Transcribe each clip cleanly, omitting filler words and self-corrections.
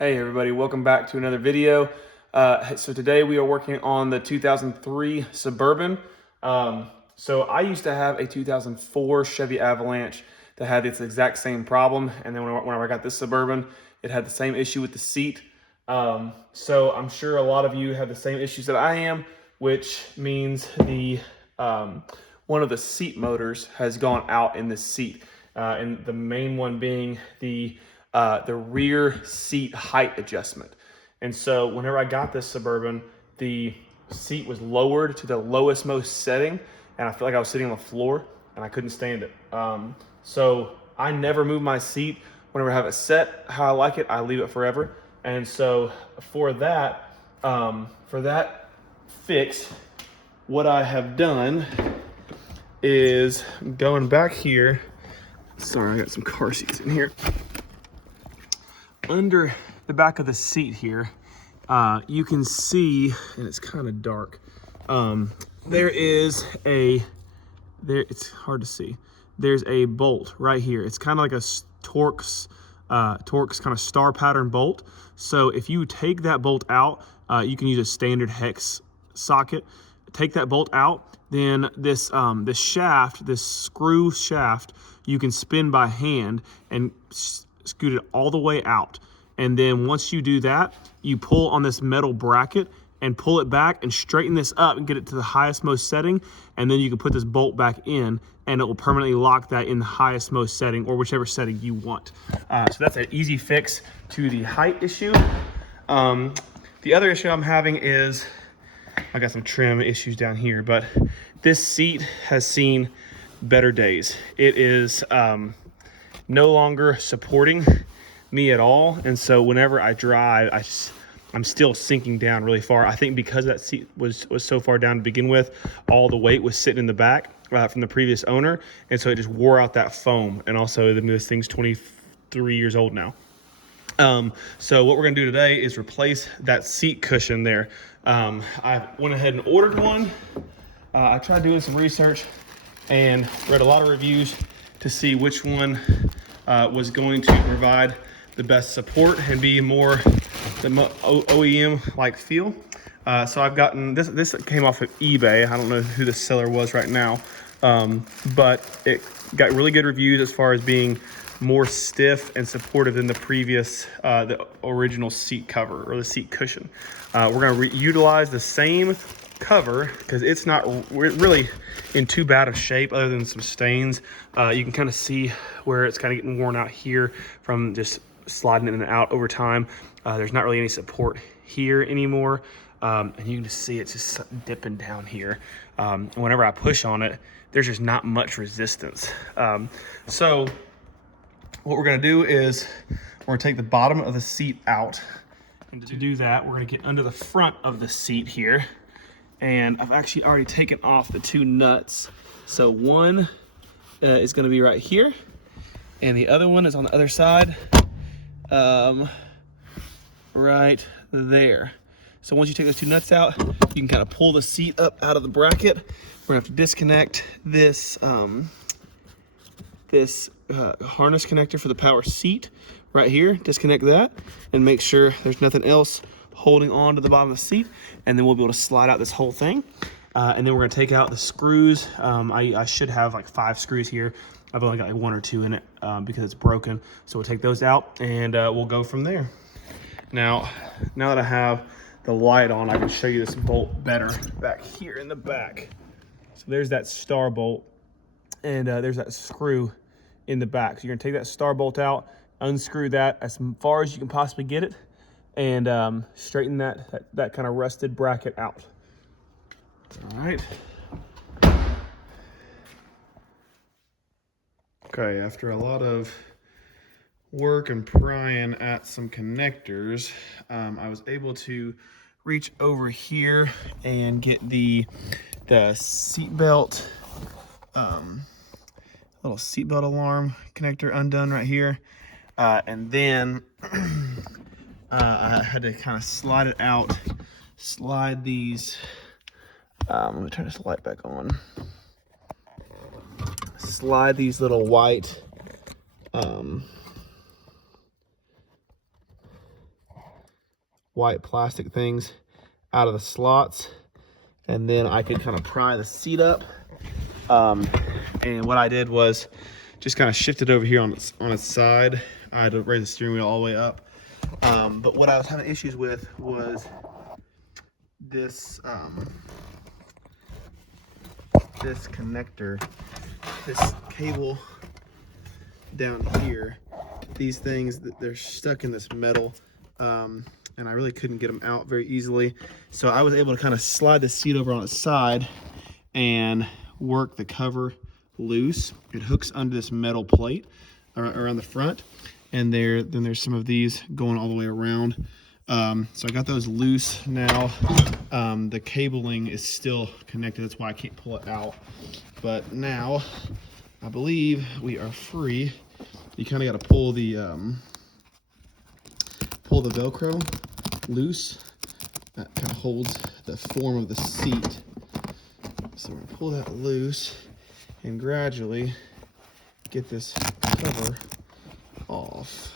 Hey everybody, welcome back to another video. So today we are working on the 2003 Suburban. So I used to have a 2004 Chevy Avalanche that had this exact same problem, and then when I got this Suburban, it had the same issue with the seat. So I'm sure a lot of you have the same issues that I am, which means the one of the seat motors has gone out in this seat, and the main one being the rear seat height adjustment. And so whenever I got this Suburban, the seat was lowered to the lowest most setting, and I felt like I was sitting on the floor and I couldn't stand it. So I never move my seat. Whenever I have it set how I like it, I leave it forever. And so for that fix, what I have done is going back here. Sorry, I got some car seats in here. Under the back of the seat here, you can see, and it's kind of dark, it's hard to see. There's a bolt right here. It's kind of like a Torx kind of star pattern bolt. So if you take that bolt out, you can use a standard hex socket. Take that bolt out, then this screw shaft, you can spin by hand and scoot it all the way out. And then once you do that, you pull on this metal bracket and pull it back and straighten this up and get it to the highest most setting. And then you can put this bolt back in and it will permanently lock that in the highest most setting, or whichever setting you want. So that's an easy fix to the height issue. The other issue I'm having is, I got some trim issues down here, but this seat has seen better days. It is no longer supporting me at all, and so whenever I drive, I'm still sinking down really far. I think because that seat was so far down to begin with, all the weight was sitting in the back from the previous owner, and so it just wore out that foam. And also, this thing's 23 years old now. So what we're gonna do today is replace that seat cushion there. I went ahead and ordered one. I tried doing some research and read a lot of reviews to see which one was going to provide the best support and be more the OEM like feel. So I've gotten this came off of eBay. I don't know who the seller was right now, but it got really good reviews as far as being more stiff and supportive than the previous, the original seat cover or the seat cushion. We're going to utilize the same cover because it's not really in too bad of shape other than some stains. You can kind of see where it's kind of getting worn out here from just sliding in and out over time. There's not really any support here anymore. And you can just see it's just dipping down here. Whenever I push on it, there's just not much resistance. So what we're gonna do is we're gonna take the bottom of the seat out. And to do that, we're gonna get under the front of the seat here. And I've actually already taken off the two nuts. So one is gonna be right here, and the other one is on the other side, right there. So once you take those two nuts out, you can kind of pull the seat up out of the bracket. We're gonna have to disconnect this harness connector for the power seat right here. Disconnect that and make sure there's nothing else holding on to the bottom of the seat, and then we'll be able to slide out this whole thing. And then we're gonna take out the screws. I should have like 5 screws here. I've only got like 1 or 2 in it because it's broken. So we'll take those out and we'll go from there. Now that I have the light on, I can show you this bolt better back here in the back. So there's that star bolt, and there's that screw in the back. So you're gonna take that star bolt out, unscrew that as far as you can possibly get it, and straighten that kind of rusted bracket out. All right. Okay, after a lot of work and prying at some connectors, I was able to reach over here and get the seatbelt, little seatbelt alarm connector undone right here, and then I had to kind of slide it out, slide these. Let me turn this light back on. Slide these little white white plastic things out of the slots, and then I could kind of pry the seat up. And what I did was just kind of shift it over here on its side. I had to raise the steering wheel all the way up. But what I was having issues with was this this connector, this cable down here. These things, they're stuck in this metal, and I really couldn't get them out very easily. So I was able to kind of slide the seat over on its side and work the cover loose. It hooks under this metal plate around the front, and then there's some of these going all the way around. So I got those loose now. The cabling is still connected, that's why I can't pull it out. But now I believe we are free. You kind of got to pull the Velcro loose. That kind of holds the form of the seat. So we're gonna pull that loose and gradually get this cover off.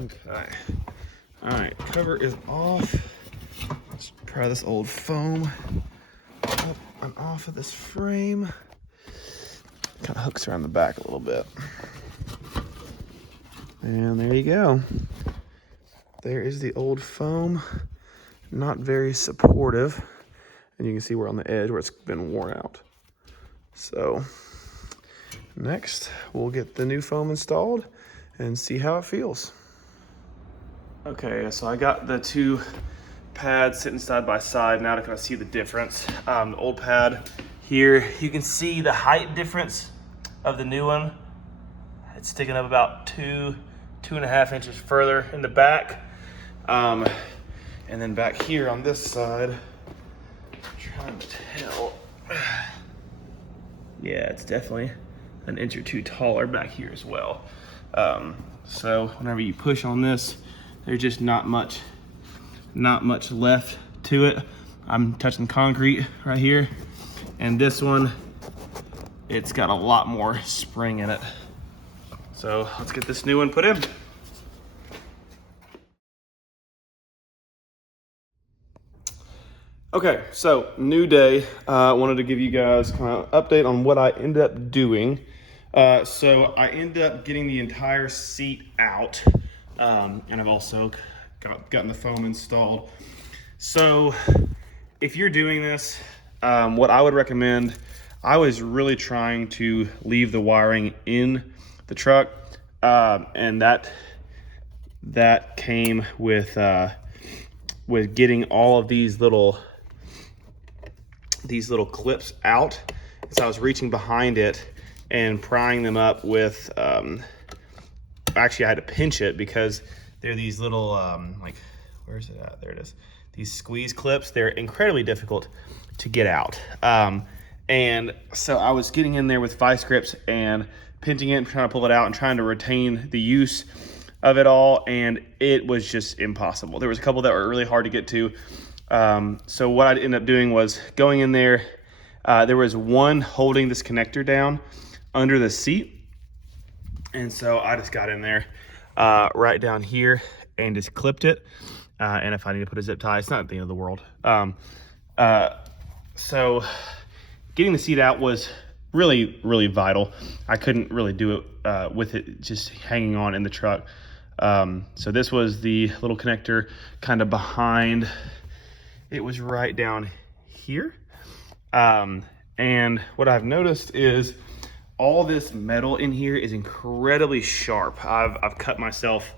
Okay. All right, cover is off. Let's pry this old foam up and off of this frame. Kind of hooks around the back a little bit. And there you go. There is the old foam. Not very supportive. And you can see we're on the edge where it's been worn out. So next, we'll get the new foam installed and see how it feels. Okay, so I got the two pads sitting side by side now to kind of see the difference. The old pad here, you can see the height difference of the new one. It's sticking up about 2.5 inches further in the back. And then back here on this side, I'm trying to tell. Yeah, it's definitely an inch or two taller back here as well. So whenever you push on this, there's just not much left to it. I'm touching concrete right here. And this one, it's got a lot more spring in it. So let's get this new one put in. Okay, so new day. I wanted to give you guys kind of an update on what I ended up doing. So I ended up getting the entire seat out. And I've also gotten the foam installed. So if you're doing this, what I would recommend, I was really trying to leave the wiring in the truck, and that came with getting all of these little clips out. So I was reaching behind it and prying them up with actually I had to pinch it because they're these little like, where's it at? There it is. These squeeze clips, they're incredibly difficult to get out. And so I was getting in there with vice grips and pinching it and trying to pull it out and trying to retain the use of it all, and it was just impossible. There was a couple that were really hard to get to. So what I ended up doing was going in there. There was one holding this connector down under the seat. And so I just got in there right down here and just clipped it. And if I need to put a zip tie, it's not the end of the world. So getting the seat out was really, really vital. I couldn't really do it with it just hanging on in the truck. So this was the little connector kind of behind. It was right down here. And what I've noticed is all this metal in here is incredibly sharp. I've cut myself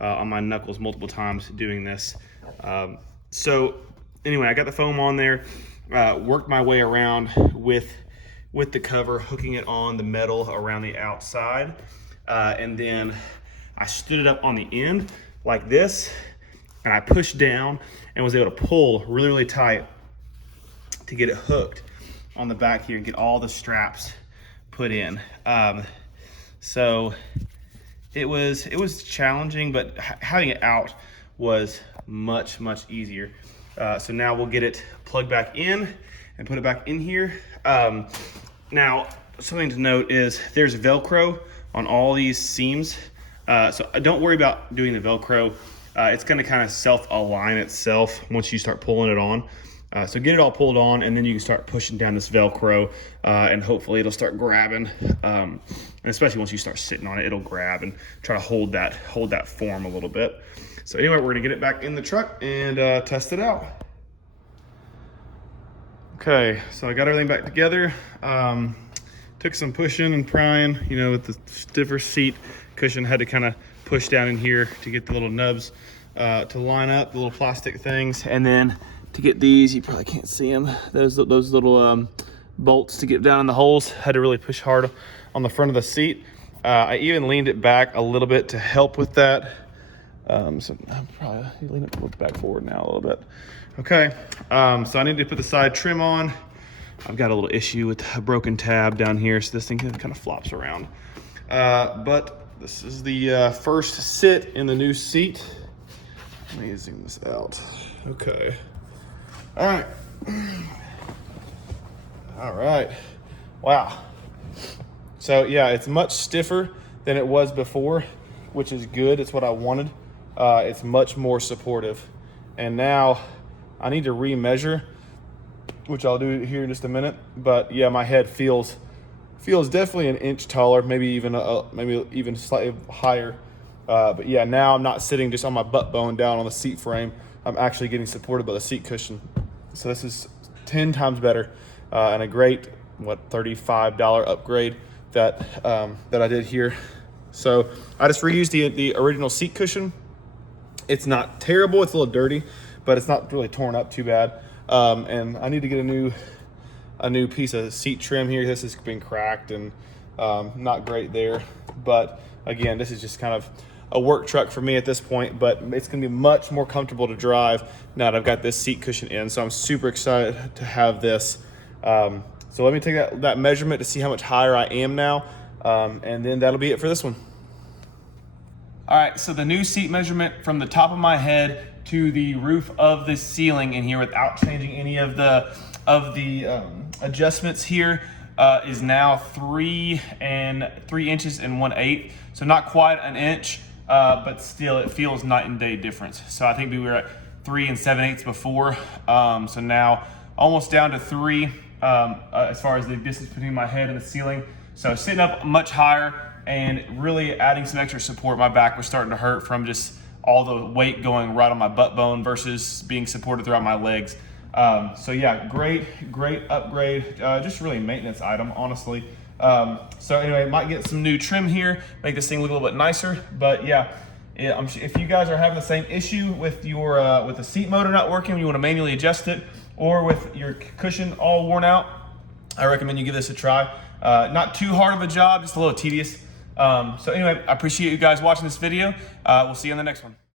on my knuckles multiple times doing this. So anyway, I got the foam on there, worked my way around with the cover, hooking it on the metal around the outside. And then I stood it up on the end like this, and I pushed down and was able to pull really, really tight to get it hooked on the back here and get all the straps put in. So it was challenging, but having it out was much easier. So now we'll get it plugged back in and put it back in here. Now, something to note is there's Velcro on all these seams. So don't worry about doing the Velcro. It's gonna kind of self-align itself once you start pulling it on. So get it all pulled on, and then you can start pushing down this Velcro, and hopefully it'll start grabbing. And especially once you start sitting on it, it'll grab and try to hold that form a little bit. So anyway, we're gonna get it back in the truck and test it out. Okay, so I got everything back together. Took some pushing and prying, you know, with the stiffer seat cushion, had to kind of push down in here to get the little nubs to line up, the little plastic things. And then to get these, you probably can't see them, those little bolts to get down in the holes, had to really push hard on the front of the seat. I even leaned it back a little bit to help with that. So I'm probably lean it a little back forward now a little bit. Okay, so I need to put the side trim on. I've got a little issue with a broken tab down here, so this thing kind of flops around. But this is the first sit in the new seat. Let me zoom this out. Okay. All right. All right. Wow. So yeah, it's much stiffer than it was before, which is good. It's what I wanted. It's much more supportive. And now I need to remeasure, which I'll do here in just a minute. But yeah, my head feels definitely an inch taller, maybe even slightly higher. But yeah, now I'm not sitting just on my butt bone down on the seat frame. I'm actually getting supported by the seat cushion. So this is 10 times better, and a great, $35 upgrade that I did here. So I just reused the original seat cushion. It's not terrible, it's a little dirty, but it's not really torn up too bad. And I need to get a new piece of seat trim here. This has been cracked and not great there. But again, this is just kind of a work truck for me at this point, but it's gonna be much more comfortable to drive now that I've got this seat cushion in. So I'm super excited to have this. So let me take that measurement to see how much higher I am now. And then that'll be it for this one. All right, so the new seat measurement from the top of my head to the roof of the ceiling in here without changing any of the adjustments here is now 3 inches and 1/8. So not quite an inch, but still it feels night and day difference. So I think we were at 3 7/8 before. So now almost down to 3 as far as the distance between my head and the ceiling. So sitting up much higher and really adding some extra support. My back was starting to hurt from just all the weight going right on my butt bone versus being supported throughout my legs. So yeah, great upgrade. Just really a maintenance item, honestly. So anyway, might get some new trim here, make this thing look a little bit nicer. But yeah, if you guys are having the same issue with your with the seat motor not working, you want to manually adjust it, or with your cushion all worn out, I recommend you give this a try. Not too hard of a job, just a little tedious. So anyway, I appreciate you guys watching this video. We'll see you on the next one.